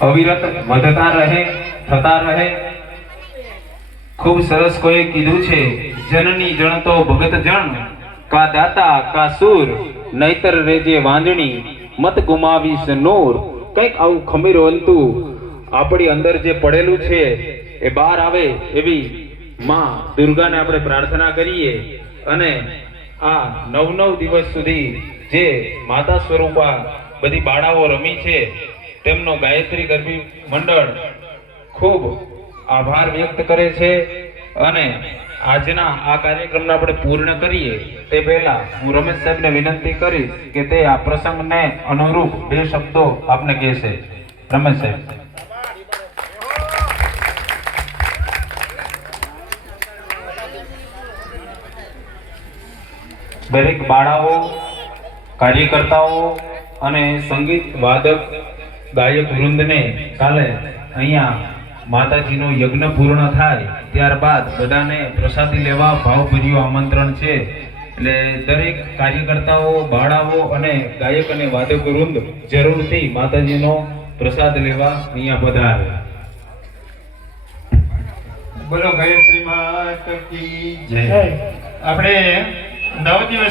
અવિરત વધતા રહે, થતા રહે. ખૂબ સરસ કોઈ કીધું છે, જનની જણ તો ભગત જણ, કા દાતા, કા સુર, નહીતર રેજે વાંજણી, મત ગુમાવીશ નૂર. કંઈક આવું ખમીરવંતું આપણી અંદર જે પડેલું છે, એ બહાર આવે એવી માં દુર્ગાને આપણે પ્રાર્થના કરીએ અને આ નવ નવ દિવસ સુધી જે માતા સ્વરૂપા બધી બાળાઓ રમી છે તેમનો ગાયત્રી ગરબી મંડળ ખૂબ આભાર વ્યક્ત કરે છે અને આજના આ કાર્યક્રમને આપણે પૂર્ણ કરીએ તે પહેલા હું રમેશ સાહેબને વિનંતી કરીશ કે તે આ પ્રસંગને અનુરૂપ બે શબ્દો આપને કહેશે. રમેશ સાહેબ. દરેક બાળાઓ, કાર્યકર્તાઓ અને સંગીત વાદક ગાયક વૃંદને કાલે અહીંયા માતાજીનો યજ્ઞ પૂર્ણ થાય ત્યારબાદ બધાને પ્રસાદી લેવા ભાવભર્યું આમંત્રણ છે. એટલે દરેક કાર્યકર્તાઓ બાળાઓ અને ગાયક અને વાદક વૃંદ જરૂરથી માતાજીનો પ્રસાદ લેવા અહીંયા પધારે બોલો ગાયત્રી માતા કી જય. આપણે નવ દિવસ